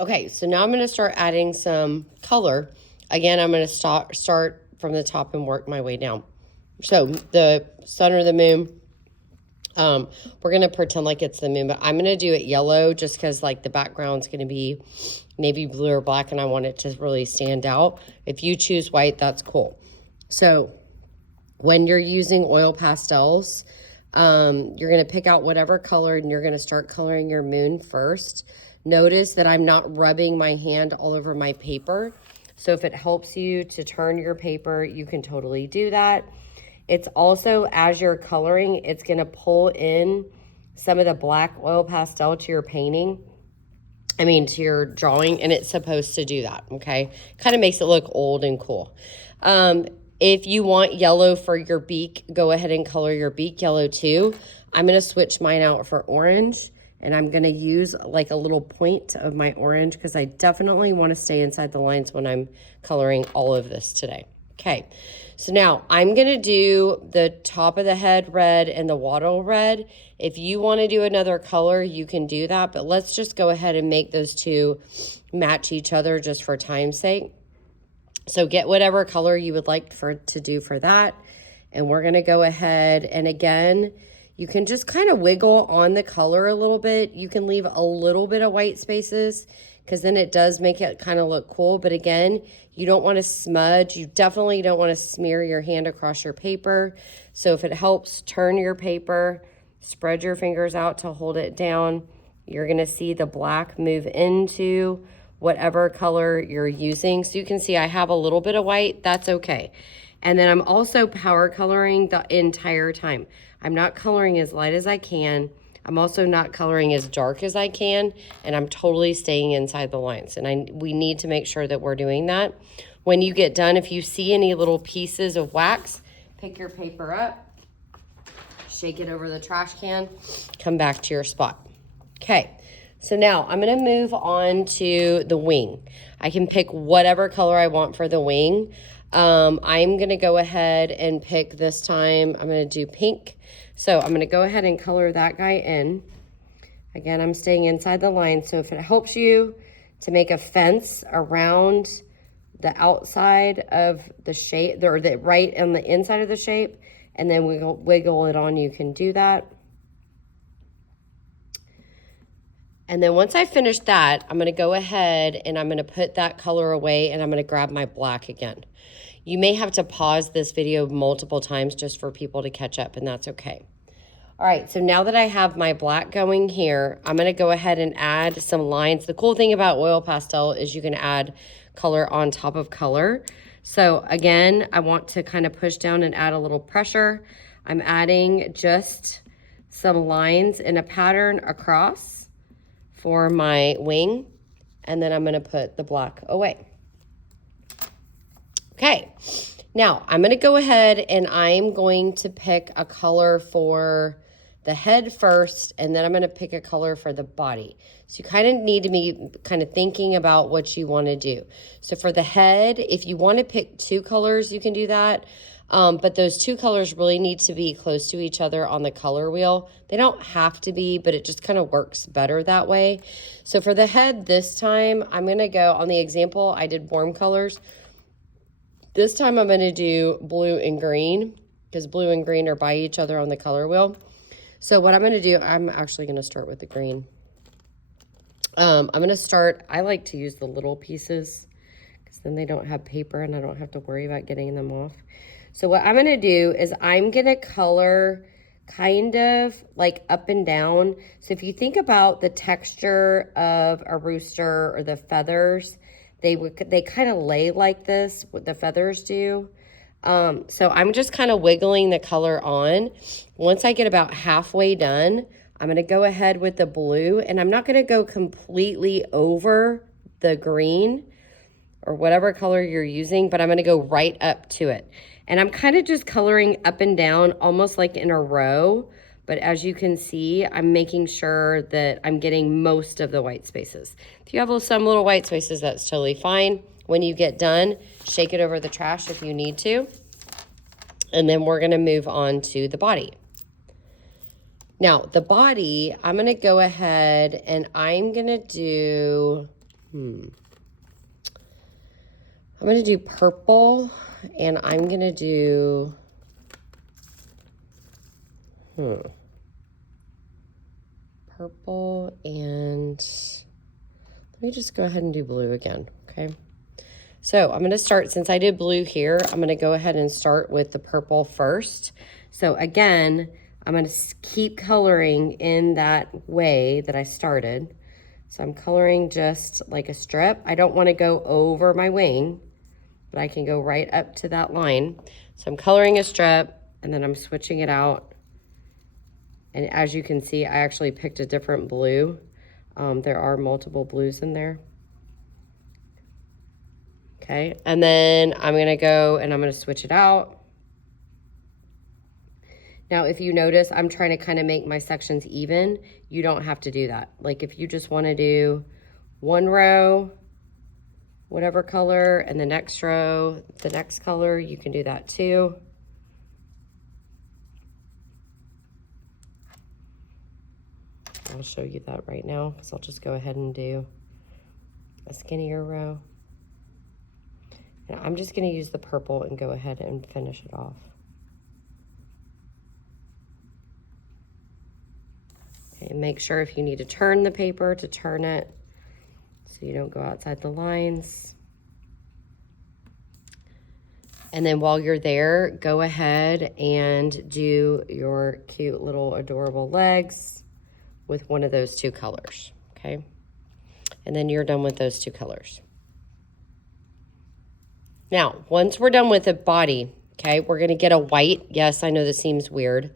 Okay, so now I'm going to start adding some color. Again, I'm going to start from the top and work my way down. So the sun or the moon, we're going to pretend like it's the moon, but I'm going to do it yellow just because like the background's going to be navy blue or black and I want it to really stand out. If you choose white, that's cool. So when you're using oil pastels, you're going to pick out whatever color and you're going to start coloring your moon first. Notice that I'm not rubbing my hand all over my paper. So if it helps you to turn your paper, you can totally do that. It's also, as you're coloring, it's going to pull in some of the black oil pastel to your painting. To your drawing, and it's supposed to do that, okay? Kind of makes it look old and cool. If you want yellow for your beak, go ahead and color your beak yellow too. I'm going to switch mine out for orange, and I'm going to use like a little point of my orange because I definitely want to stay inside the lines when I'm coloring all of this today. Okay, so now I'm going to do the top of the head red and the wattle red. If you want to do another color, you can do that, but let's just go ahead and make those two match each other just for time's sake. So get whatever color you would like to do for that. And we're going to go ahead and again, you can just kind of wiggle on the color a little bit. You can leave a little bit of white spaces because then it does make it kind of look cool. But again, you don't want to smudge. You definitely don't want to smear your hand across your paper. So if it helps, turn your paper, spread your fingers out to hold it down. You're going to see the black move into whatever color you're using. So you can see I have a little bit of white. That's okay. And then I'm also power coloring the entire time. I'm not coloring as light as I can. I'm also not coloring as dark as I can. And I'm totally staying inside the lines. And we need to make sure that we're doing that. When you get done, if you see any little pieces of wax, pick your paper up, shake it over the trash can, come back to your spot. Okay. So now I'm going to move on to the wing. I can pick whatever color I want for the wing. I'm going to go ahead and pick this time, I'm going to do pink. So I'm going to go ahead and color that guy in. Again, I'm staying inside the line. So if it helps you to make a fence around the outside of the shape, or the right on the inside of the shape, and then wiggle it on, you can do that. And then once I finish that, I'm going to go ahead and I'm going to put that color away and I'm going to grab my black again. You may have to pause this video multiple times just for people to catch up, and that's okay. All right, so now that I have my black going here, I'm going to go ahead and add some lines. The cool thing about oil pastel is you can add color on top of color. So again, I want to kind of push down and add a little pressure. I'm adding just some lines in a pattern across for my wing, and then I'm going to put the black away. Okay, now I'm going to go ahead and I'm going to pick a color for the head first, and then I'm going to pick a color for the body. So you kind of need to be kind of thinking about what you want to do. So for the head, if you want to pick two colors, you can do that. But those two colors really need to be close to each other on the color wheel. They don't have to be, but it just kind of works better that way. So for the head this time, I'm going to go on the example. I did warm colors. This time I'm going to do blue and green because blue and green are by each other on the color wheel. So what I'm going to do, I'm actually going to start with the green. I'm going to start, I like to use the little pieces because then they don't have paper and I don't have to worry about getting them off. So what I'm going to do is I'm going to color kind of like up and down. So if you think about the texture of a rooster or the feathers, they kind of lay like this, what the feathers do. So I'm just kind of wiggling the color on. Once I get about halfway done, I'm going to go ahead with the blue, and I'm not going to go completely over the green or whatever color you're using, but I'm going to go right up to it. And I'm kind of just coloring up and down, almost like in a row. But as you can see, I'm making sure that I'm getting most of the white spaces. If you have some little white spaces, that's totally fine. When you get done, shake it over the trash if you need to. And then we're going to move on to the body. Now, the body, I'm going to go ahead and I'm going to do I'm going to do purple, and I'm going to do, purple, and let me just go ahead and do blue again, okay? So I'm going to start, since I did blue here, I'm going to go ahead and start with the purple first. So again, I'm going to keep coloring in that way that I started. So I'm coloring just like a strip. I don't want to go over my wing, but I can go right up to that line. So I'm coloring a strip, and then I'm switching it out. And as you can see, I actually picked a different blue. There are multiple blues in there. Okay, and then I'm gonna go and I'm gonna switch it out. Now, if you notice, I'm trying to kind of make my sections even. You don't have to do that. Like if you just wanna do one row, whatever color, and the next row, the next color, you can do that too. I'll show you that right now, because I'll just go ahead and do a skinnier row. And I'm just going to use the purple and go ahead and finish it off. Okay, make sure if you need to turn the paper to turn it so you don't go outside the lines. And then while you're there, go ahead and do your cute little adorable legs with one of those two colors, okay? And then you're done with those two colors. Now, once we're done with the body, okay, we're gonna get a white. Yes, I know this seems weird,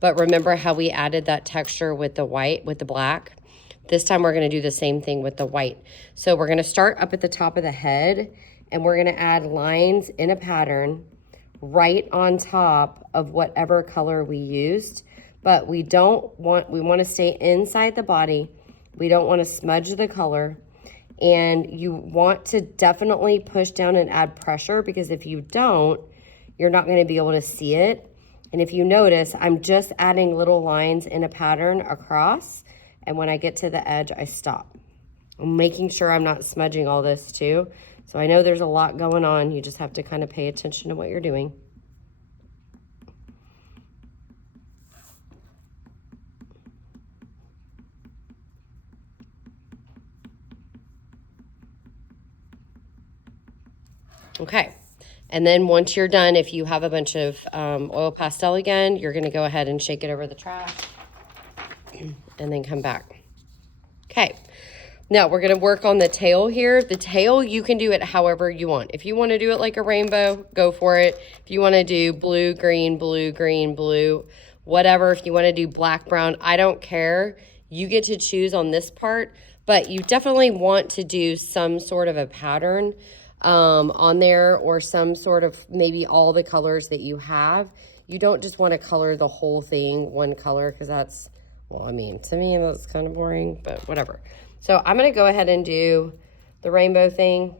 but remember how we added that texture with the white, with the black? This time we're gonna do the same thing with the white. So we're gonna start up at the top of the head, and we're gonna add lines in a pattern right on top of whatever color we used, but we wanna stay inside the body. We don't wanna smudge the color. And you want to definitely push down and add pressure, because if you don't, you're not going to be able to see it. And if you notice, I'm just adding little lines in a pattern across, and when I get to the edge, I stop. I'm making sure I'm not smudging all this too. So I know there's a lot going on. You just have to kind of pay attention to what you're doing. Okay, and then once you're done, if you have a bunch of oil pastel again, you're gonna go ahead and shake it over the trash and then come back. Okay, now we're gonna work on the tail here. The tail, you can do it however you want. If you wanna do it like a rainbow, go for it. If you wanna do blue, green, blue, whatever, if you wanna do black, brown, I don't care. You get to choose on this part, but you definitely want to do some sort of a pattern on there, or some sort of maybe all the colors that you have. You don't just want to color the whole thing one color, because that's, well, I mean, to me that's kind of boring, but whatever. So I'm going to go ahead and do the rainbow thing.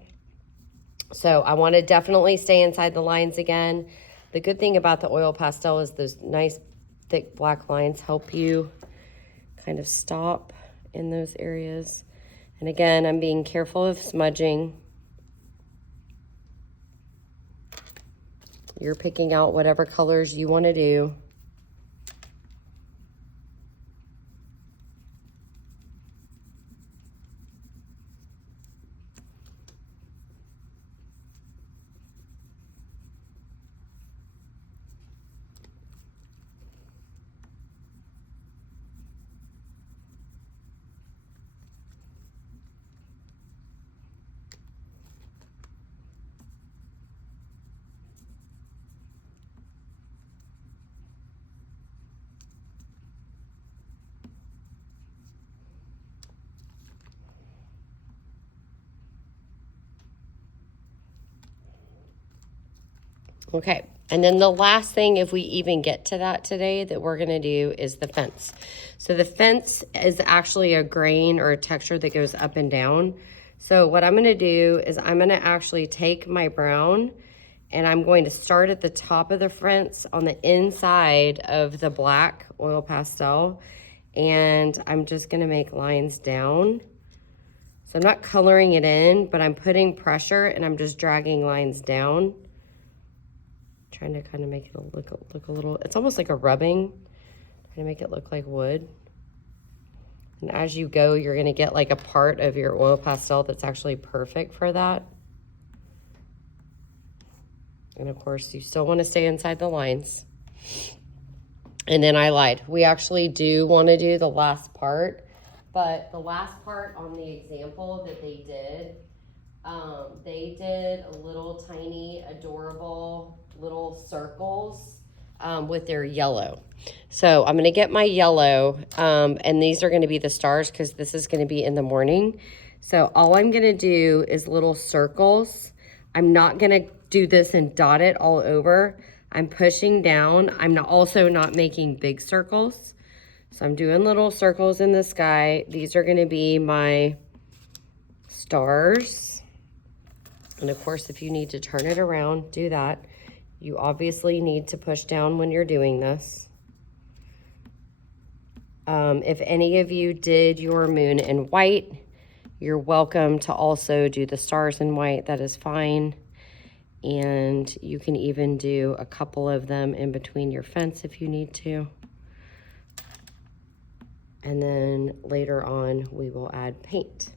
So I want to definitely stay inside the lines again. The good thing about the oil pastel is those nice thick black lines help you kind of stop in those areas. And again, I'm being careful of smudging. You're picking out whatever colors you want to do. Okay, and then the last thing, if we even get to that today, that we're gonna do is the fence. So the fence is actually a grain or a texture that goes up and down. So what I'm gonna do is I'm gonna actually take my brown, and I'm going to start at the top of the fence on the inside of the black oil pastel, and I'm just gonna make lines down. So I'm not coloring it in, but I'm putting pressure and I'm just dragging lines down. Trying to kind of make it look a little, it's almost like a rubbing. Trying to make it look like wood. And as you go, you're gonna get like a part of your oil pastel that's actually perfect for that. And of course, you still wanna stay inside the lines. And then I lied. We actually do wanna do the last part, but the last part on the example that they did a little tiny, adorable little circles with their yellow. So I'm gonna get my yellow, and these are gonna be the stars because this is gonna be in the morning. So all I'm gonna do is little circles. I'm not gonna do this and dot it all over. I'm pushing down. I'm also not making big circles. So I'm doing little circles in the sky. These are gonna be my stars. And of course, if you need to turn it around, do that. You obviously need to push down when you're doing this. If any of you did your moon in white, you're welcome to also do the stars in white. That is fine. And you can even do a couple of them in between your fence if you need to. And then later on, we will add paint.